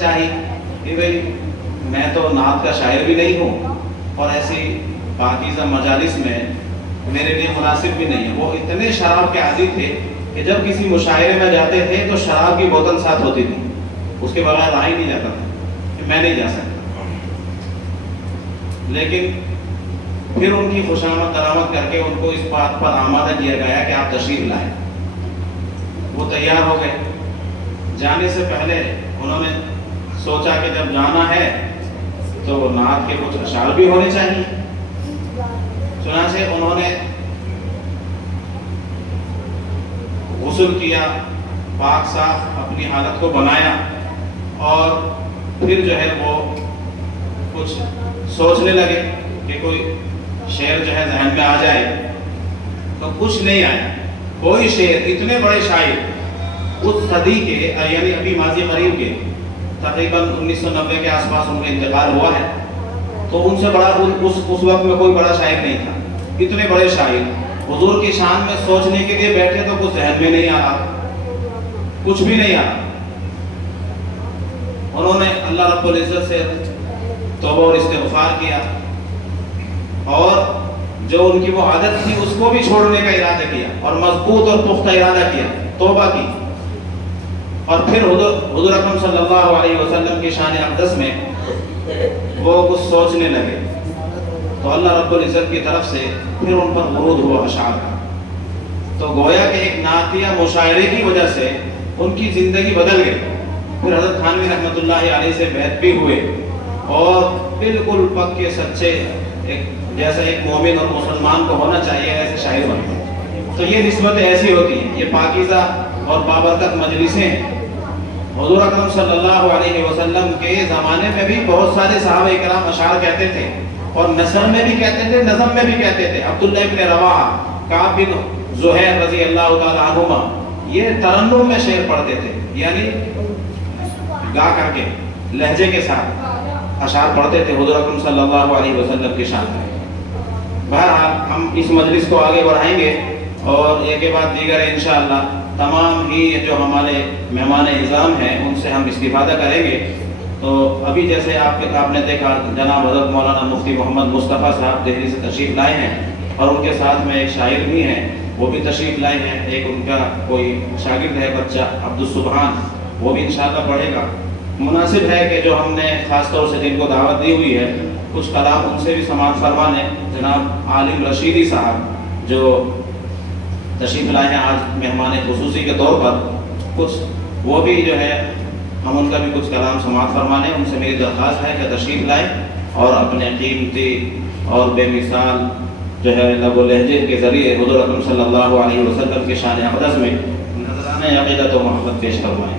چاہیے کہ بھئی میں تو نعت کا شاعر بھی نہیں ہوں اور ایسی پاکیزہ مجالس میں میرے لیے مناسب بھی نہیں ہے. وہ اتنے شراب کے عادی تھے کہ جب کسی مشاعرے میں جاتے تھے تو شراب کی بوتل ساتھ ہوتی تھی, اس کے بغیر رہا ہی نہیں جاتا تھا کہ میں نہیں جا سکتا. لیکن پھر ان کی خوشامد درآمد کر کے ان کو اس بات پر آمادہ کیا گیا کہ آپ تشریف لائیں. وہ تیار ہو گئے. جانے سے پہلے انہوں نے سوچا کہ جب جانا ہے تو نعت کے کچھ اشعار بھی ہونے چاہیے. چنانچہ انہوں نے غسل کیا, پاک صاف اپنی حالت کو بنایا اور پھر جو ہے وہ کچھ سوچنے لگے کہ کوئی شعر جو ہے ذہن میں آ جائے, تو کچھ نہیں آیا کوئی شعر. اتنے بڑے شاعر اس صدی کے, یعنی ابھی ماضی قریب کے, تقریباً 1990 کے آس پاس ان کا انتقال ہوا ہے, تو ان سے بڑا اس وقت میں کوئی بڑا شاعر نہیں تھا. اتنے بڑے شاعر حضور کی شان میں سوچنے کے لیے بیٹھے تو کچھ ذہن میں نہیں آ رہا, کچھ بھی نہیں آ رہا. انہوں نے اللہ رب العزت سے توبہ اور استغفار کیا اور جو ان کی وہ عادت تھی اس کو بھی چھوڑنے کا ارادہ کیا اور مضبوط اور پختہ ارادہ کیا, توبہ کی. اور پھر حضور اکرم صلی اللہ علیہ وسلم کی شان اقدس میں وہ کچھ سوچنے لگے تو اللہ رب العزت کی طرف سے پھر ان پر ورود ہوا اشعار کا. تو گویا کہ ایک نعتیہ مشاعرے کی وجہ سے ان کی زندگی بدل گئی. پھر حضرت تھانوی رحمۃ اللہ علیہ سے بیعت بھی ہوئے اور بالکل پکے سچے جیسا ایک مومن اور مسلمان کو ہونا چاہیے ایسے شاعر بن گئے. تو یہ نسبتیں ایسی ہوتی ہیں, یہ پاکیزہ اور بابرکت مجلسیں ہیں. حضور اکرم صلی اللہ علیہ وسلم کے زمانے میں بھی بہت سارے صحابہ کرام اشعار کہتے تھے اور نثر میں بھی کہتے تھے, نظم میں بھی کہتے تھے. عبداللہ ابن رواحہ, کعب بن زہیر رضی اللہ تعالی عنہما, یہ ترنم میں شعر پڑھتے تھے, یعنی گا کر کے لہجے کے ساتھ اشعار پڑھتے تھے حضور اکرم صلی اللہ علیہ وسلم کی شان میں. بہرحال ہم اس مجلس کو آگے بڑھائیں گے اور ایک کے بعد دیگر انشاءاللہ تمام ہی جو ہمارے مہمان اعظام ہیں ان سے ہم استفادہ کریں گے. تو ابھی جیسے آپ نے دیکھا جناب حضرت مولانا مفتی محمد مصطفیٰ صاحب دہلی سے تشریف لائے ہیں اور ان کے ساتھ میں ایک شاعر بھی ہیں, وہ بھی تشریف لائے ہیں. ایک ان کا کوئی شاگرد ہے بچہ عبدالسبحان, وہ بھی انشاءاللہ پڑھے گا. مناسب ہے کہ جو ہم نے خاص طور سے جن کو دعوت دی ہوئی ہے کچھ کلام ان سے بھی سماعت فرما لیں. جناب عالم رشیدی صاحب جو تشریف لائے ہیں آج مہمان خصوصی کے طور پر, کچھ وہ بھی جو ہے ہم ان کا بھی کچھ کلام سماعت فرما لیں. ان سے میری درخواست ہے کہ تشریف لائیں اور اپنے قیمتی اور بے مثال جو ہے لب و لہجے کے ذریعے حضور اکرم صلی اللہ علیہ وسلم کے شان اقدس میں نذرانہ عقیدت و محبت پیش کروائیں.